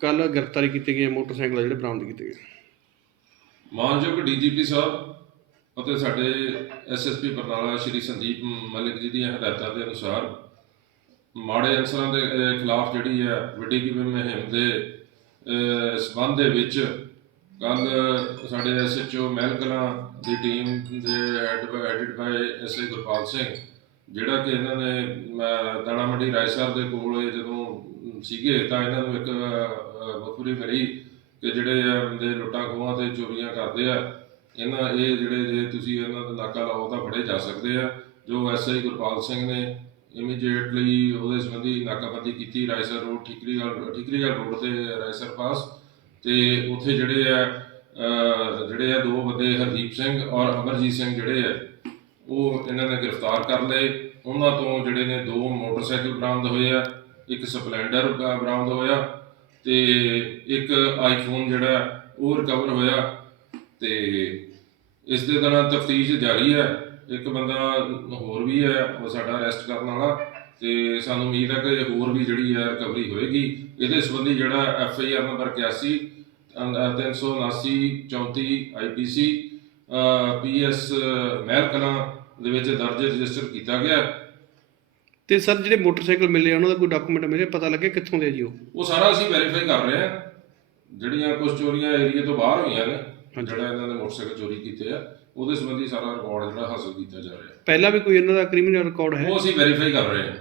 ਕੱਲ ਗ੍ਰਿਫਤਾਰੀ ਕੀਤੀ ਗਈ ਹੈ ਮੋਟਰਸਾਈਕਲ ਆ ਜਿਹੜੇ ਬਰਾਮਦ ਕੀਤੇ ਗਏ। ਮਾਨਯੋਗ ਡੀਜੀਪੀ ਸਾਹਿਬ ਅਤੇ ਸਾਡੇ ਐਸਐਸਪੀ ਬਰਨਾਲਾ ਸ਼੍ਰੀ ਸੰਦੀਪ ਮਲਿਕ ਜੀ ਦੀਆਂ ਹਦਾਇਤਾਂ ਦੇ ਅਨੁਸਾਰ ਮਾੜੇ ਅਨਸਰਾਂ ਦੇ ਖਿਲਾਫ ਜਿਹੜੀ ਹੈ ਵੱਡੀ ਕਿਵੇਂ ਮੁਹਿੰਮ ਦੇ ਅਹ, ਸਬੰਧ ਦੇ ਵਿੱਚ ਕੱਲ ਸਾਡੇ ਐਸਐਚਓ ਮਹਿਲਕਲਾਂ ਦੀ ਟੀਮ ਦੇ edit by SA Gurpal Singh ਜਿਹੜਾ ਕਿ ਇਹਨਾਂ ਨੇ ਦਾਣਾ ਮੰਡੀ ਰਾਏ ਸਾਹਿਬ ਦੇ ਕੋਲ ਜਦੋਂ ਸੀਗੇ ਤਾਂ ਇਹਨਾਂ ਨੂੰ ਇੱਕ ਬਖੂਰੀ ਮਿਲੀ ਕਿ ਜਿਹੜੇ ਆ ਬੰਦੇ ਲੁੱਟਾਂ ਖੋਹਾਂ ਤੇ ਚੋਰੀਆਂ ਕਰਦੇ ਆ, ਇਹਨਾਂ ਇਹ ਜਿਹੜੇ ਜੇ ਤੁਸੀਂ ਇਹਨਾਂ ਦਾ ਨਾਕਾ ਲਾਓ ਤਾਂ ਫੜੇ ਜਾ ਸਕਦੇ ਆ। ਜੋ ਐਸਆਈ ਗੁਰਪਾਲ ਸਿੰਘ ਨੇ ਇਮੀਡੀਏਟਲੀ ਉਹਦੇ ਸੰਬੰਧੀ ਨਾਕਾਬੰਦੀ ਕੀਤੀ ਰਾਇਸਰ ਰੋਡ, ਠੀਕਰੀਵਾਲ ਠੀਕਰੀਵਾਲ ਰੋਡ ਤੇ ਰਾਇਸਰ ਪਾਸ। ਤੇ ਉੱਥੇ ਜਿਹੜੇ ਆ ਜਿਹੜੇ ਆ ਦੋ ਬੰਦੇ ਹਰਦੀਪ ਸਿੰਘ ਔਰ ਅਮਰਜੀਤ ਸਿੰਘ ਜਿਹੜੇ ਆ, ਉਹ ਇਹਨਾਂ ਨੇ ਗ੍ਰਿਫਤਾਰ ਕਰ ਲਏ। ਉਹਨਾਂ ਤੋਂ ਜਿਹੜੇ ਨੇ ਦੋ ਮੋਟਰਸਾਈਕਲ ਬਰਾਮਦ ਹੋਏ ਆ, ਇੱਕ ਸਪਲੈਂਡਰ ਬਰਾਮਦ ਹੋਇਆ ਤੇ ਇੱਕ ਆਈਫੋਨ ਜਿਹੜਾ ਉਹ ਰਿਕਵਰ ਹੋਇਆ ਤੇ ਇਸ ਦੇ ਦੌਰਾਨ ਤਫਤੀਸ਼ ਜਾਰੀ ਹੈ। ਇੱਕ ਬੰਦਾ ਹੋਰ ਵੀ ਹੈ, ਉਹ ਸਾਡਾ ਅਰੈਸਟ ਕਰਨ ਵਾਲਾ ਤੇ ਸਾਨੂੰ ਉਮੀਦ ਹੈ ਕਿ ਹੋਰ ਵੀ ਜਿਹੜੀ ਹੈ ਰਿਕਵਰੀ ਹੋਏਗੀ। ਇਹਦੇ ਸੰਬੰਧੀ ਜਿਹੜਾ F I R number 81 379 34 IPC PS Mehal Kalan ਦੇ ਵਿੱਚ ਦਰਜ ਰਜਿਸਟਰ ਕੀਤਾ ਗਿਆ। ਤੇ ਸਰ ਜਿਹੜੇ ਮੋਟਰਸਾਈਕਲ ਮਿਲੇ ਆ, ਉਹਨਾਂ ਦਾ ਕੋਈ ਡਾਕੂਮੈਂਟ ਮਿਲੇ ਪਤਾ ਲੱਗੇ ਕਿੱਥੋਂ ਦੇ ਆ ਜੀ ਉਹ? ਉਹ ਸਾਰਾ ਅਸੀਂ ਵੈਰੀਫਾਈ ਕਰ ਰਹੇ ਹਾਂ। ਜਿਹੜੀਆਂ ਕੁਝ ਚੋਰੀਆਂ ਏਰੀਆ ਤੋਂ ਬਾਹਰ ਹੋਈਆਂ ਨੇ ਜਿਹੜਾ ਇਹਨਾਂ ਨੇ ਮੋਟਰਸਾਈਕਲ ਚੋਰੀ ਕੀਤੇ ਆ ਉਹਦੇ ਸੰਬੰਧੀ ਸਾਰਾ ਰਿਕਾਰਡ ਜਿਹੜਾ ਹਾਸਲ ਕੀਤਾ ਜਾ ਰਿਹਾ। ਪਹਿਲਾਂ ਵੀ ਕੋਈ ਇਹਨਾਂ ਦਾ ਕ੍ਰਿਮੀਨਲ ਰਿਕਾਰਡ ਹੈ? ਉਹ ਅਸੀਂ ਵੈਰੀਫਾਈ ਕਰ ਰਹੇ ਹਾਂ।